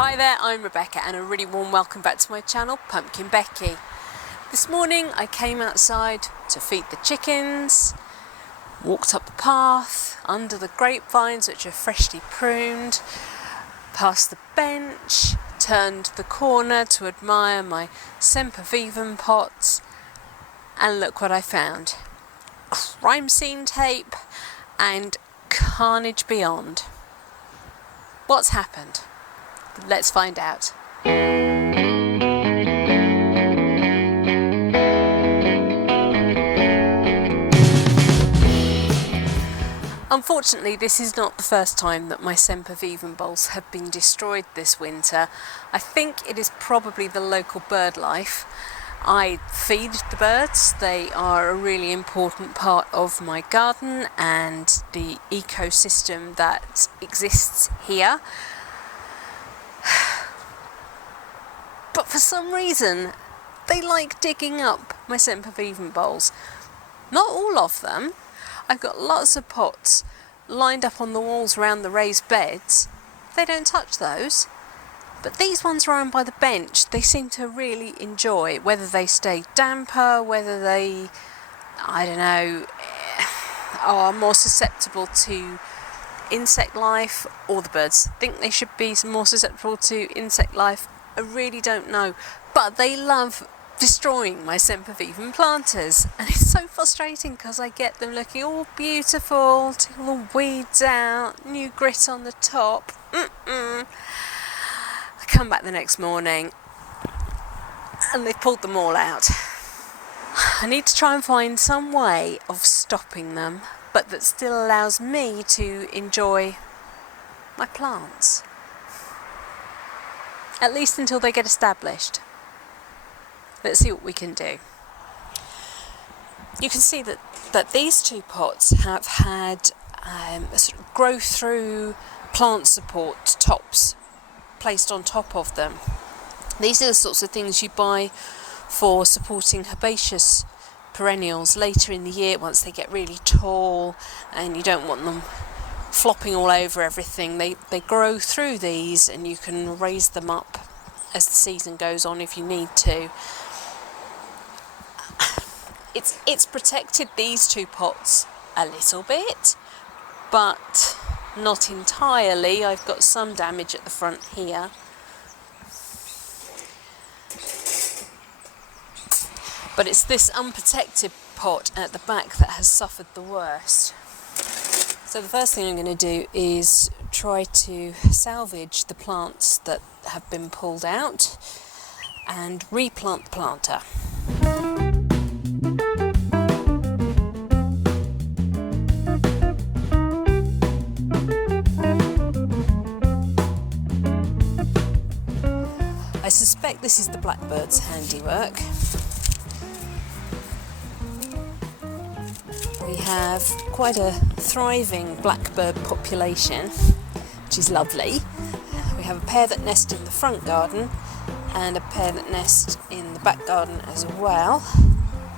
Hi there, I'm Rebecca and a really warm welcome back to my channel, PumpkinBecki. This morning I came outside to feed the chickens, walked up the path under the grapevines which are freshly pruned, past the bench, turned the corner to admire my Sempervivum pots, and look what I found. Crime scene tape and carnage beyond. What's happened? Let's find out. Unfortunately, this is not the first time that my Sempervivum bowls have been destroyed this winter. I think it is probably the local bird life. I feed the birds. They are a really important part of my garden and the ecosystem that exists here. But for some reason, they like digging up my Sempervivum bowls. Not all of them. I've got lots of pots lined up on the walls around the raised beds. They don't touch those. But these ones around by the bench, they seem to really enjoy, whether they stay damper, whether they, I don't know, are more susceptible to insect life, or the birds think they should be more susceptible to insect life. I really don't know, but they love destroying my Sempervivum planters, and it's so frustrating because I get them looking all beautiful, take all the weeds out, new grit on the top. I come back the next morning and they've pulled them all out. I need to try and find some way of stopping them, but that still allows me to enjoy my plants. At least until they get established. Let's see what we can do. You can see that these two pots have had a sort of grow through plant support tops placed on top of them. These are the sorts of things you buy for supporting herbaceous perennials later in the year once they get really tall and you don't want them flopping all over everything. They grow through these and you can raise them up as the season goes on if you need to. It's protected these two pots a little bit, but not entirely. I've got some damage at the front here. But it's this unprotected pot at the back that has suffered the worst. So the first thing I'm going to do is try to salvage the plants that have been pulled out and replant the planter. I suspect this is the blackbird's handiwork. We have quite a thriving blackbird population, which is lovely. We have a pair that nest in the front garden and a pair that nest in the back garden as well.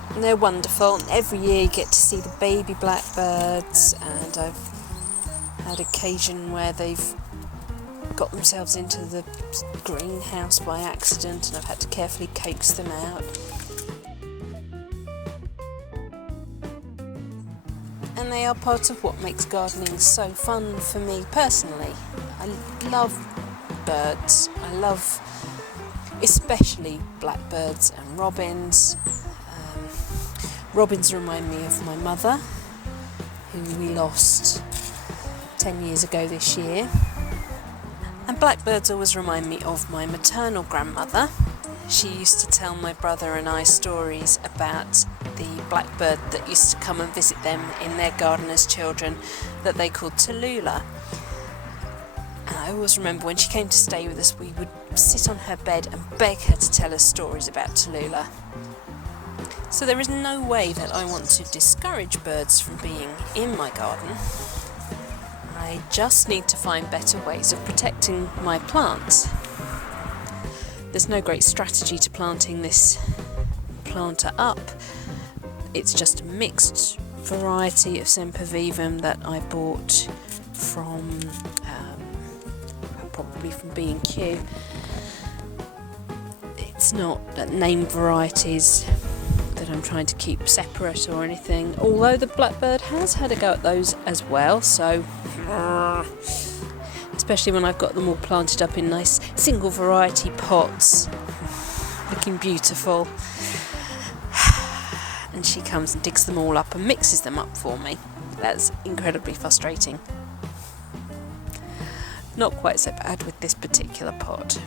And they're wonderful. Every year you get to see the baby blackbirds, and I've had occasion where they've got themselves into the greenhouse by accident and I've had to carefully coax them out. And they are part of what makes gardening so fun for me personally. I love birds. I love especially blackbirds and robins. Robins remind me of my mother, who we lost 10 years ago this year. And blackbirds always remind me of my maternal grandmother. She used to tell my brother and I stories about the blackbird that used to come and visit them in their garden as children that they called Tallulah. And I always remember when she came to stay with us, we would sit on her bed and beg her to tell us stories about Tallulah. So there is no way that I want to discourage birds from being in my garden. I just need to find better ways of protecting my plants. There's no great strategy to planting this planter up. It's just a mixed variety of Sempervivum that I bought from probably from B&Q. It's not named varieties that I'm trying to keep separate or anything, although the blackbird has had a go at those as well, so especially when I've got them all planted up in nice single variety pots, looking beautiful, and she comes and digs them all up and mixes them up for me. That's incredibly frustrating. Not quite so bad with this particular pot.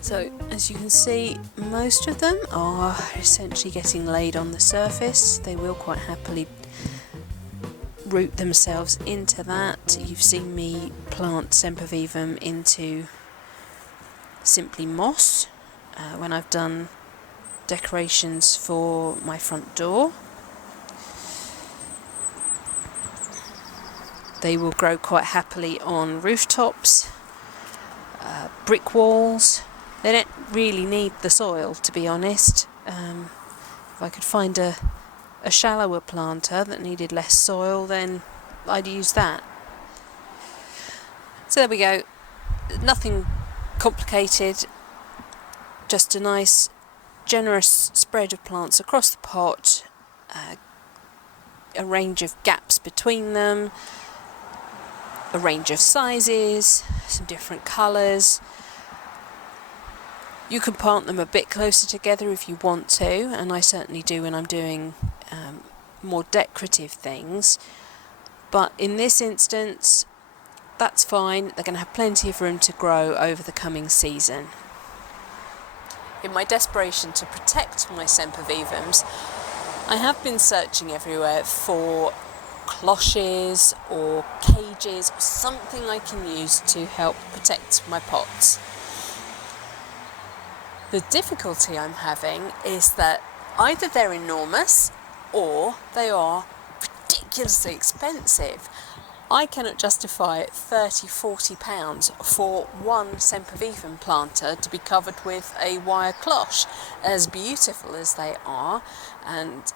So as you can see, most of them are essentially getting laid on the surface. They will quite happily root themselves into that. You've seen me plant Sempervivum into simply moss when I've done decorations for my front door. They will grow quite happily on rooftops, brick walls. They don't really need the soil, to be honest. If I could find a shallower planter that needed less soil, then I'd use that. So there we go. Nothing complicated, just a nice generous spread of plants across the pot, a range of gaps between them, a range of sizes, some different colours. You can plant them a bit closer together if you want to, and I certainly do when I'm doing more decorative things, but in this instance that's fine. They're going to have plenty of room to grow over the coming season. In my desperation to protect my Sempervivums, I have been searching everywhere for cloches or cages or something I can use to help protect my pots. The difficulty I'm having is that either they're enormous or they are ridiculously expensive. I cannot justify £30-40 for one Sempervivum planter to be covered with a wire cloche, as beautiful as they are, and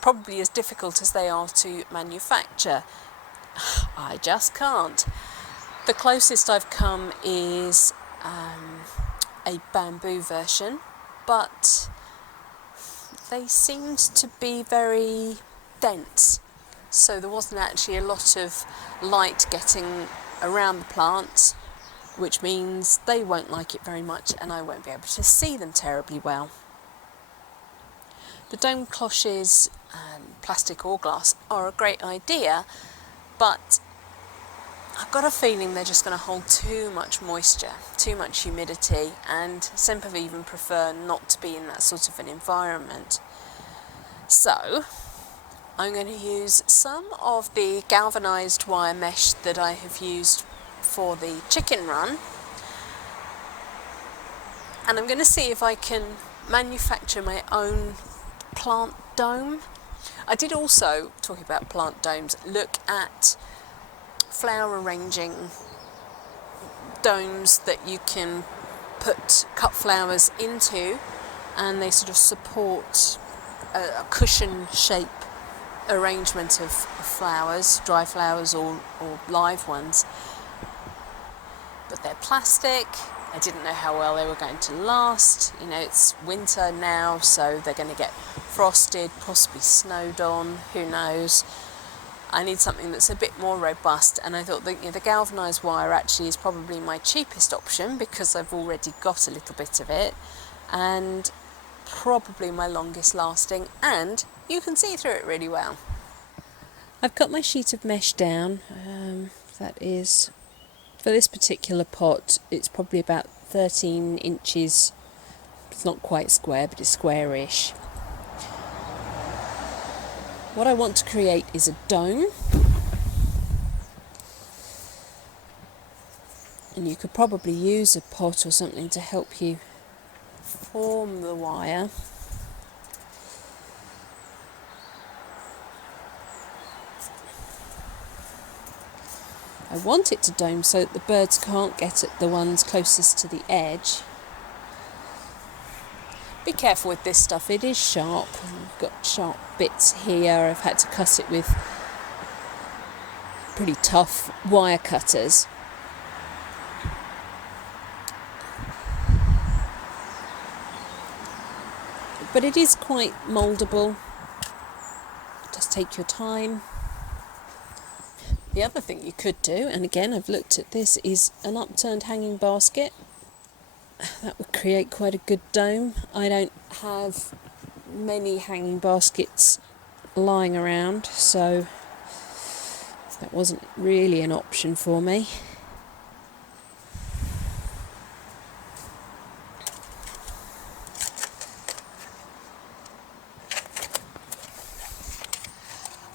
probably as difficult as they are to manufacture. I just can't. The closest I've come is a bamboo version, but they seemed to be very dense, so there wasn't actually a lot of light getting around the plants, which means they won't like it very much and I won't be able to see them terribly well. The dome cloches, plastic or glass, are a great idea, but I've got a feeling they're just going to hold too much moisture, too much humidity, and Sempervivum prefer not to be in that sort of an environment. So I'm going to use some of the galvanised wire mesh that I have used for the chicken run, and I'm going to see if I can manufacture my own plant dome. I did also, talking about plant domes, look at flower arranging domes that you can put cut flowers into, and they sort of support a cushion shape arrangement of flowers, dry flowers or live ones. But they're plastic. I didn't know how well they were going to last. You know, it's winter now, so they're going to get frosted, possibly snowed on, who knows. I need something that's a bit more robust, and I thought that, the galvanised wire actually is probably my cheapest option because I've already got a little bit of it, and probably my longest lasting, and you can see through it really well. I've got my sheet of mesh down. That is, for this particular pot, it's probably about 13 inches. It's not quite square, but it's squarish. What I want to create is a dome, and you could probably use a pot or something to help you form the wire. I want it to dome so that the birds can't get at the ones closest to the edge. Be careful with this stuff, it is sharp. I've got sharp bits here. I've had to cut it with pretty tough wire cutters. But it is quite mouldable. Just take your time. The other thing you could do, and again I've looked at this, is an upturned hanging basket. That would create quite a good dome. I don't have many hanging baskets lying around, so that wasn't really an option for me.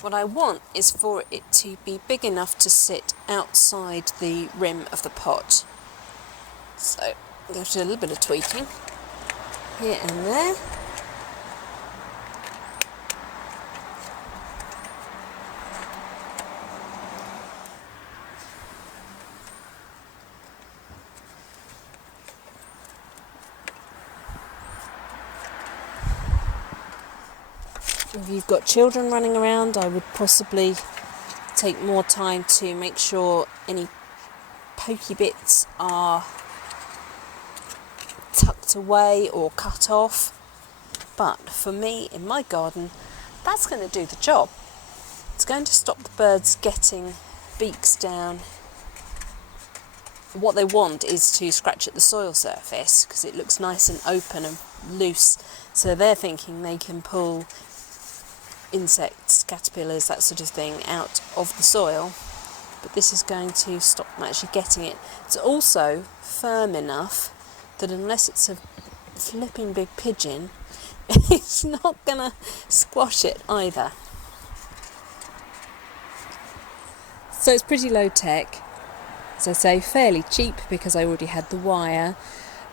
What I want is for it to be big enough to sit outside the rim of the pot. So I'm going to do a little bit of tweaking here and there. If you've got children running around, I would possibly take more time to make sure any pokey bits are tucked away or cut off. But for me, in my garden, that's going to do the job. It's going to stop the birds getting beaks down. What they want is to scratch at the soil surface because it looks nice and open and loose. So they're thinking they can pull insects, caterpillars, that sort of thing out of the soil, but this is going to stop them actually getting it. It's also firm enough that unless it's a flipping big pigeon, it's not going to squash it either. So it's pretty low tech, as I say, fairly cheap because I already had the wire,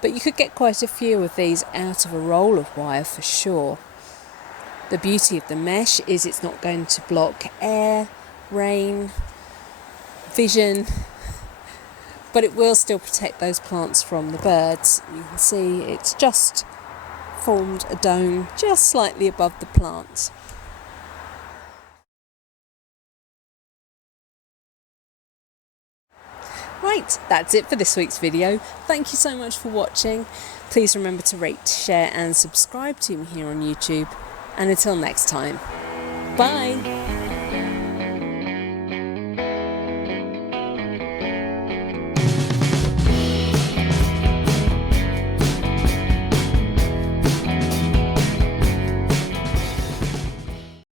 but you could get quite a few of these out of a roll of wire for sure. The beauty of the mesh is it's not going to block air, rain, vision, but it will still protect those plants from the birds. You can see it's just formed a dome just slightly above the plants. Right, that's it for this week's video. Thank you so much for watching. Please remember to rate, share and subscribe to me here on YouTube. And until next time, bye!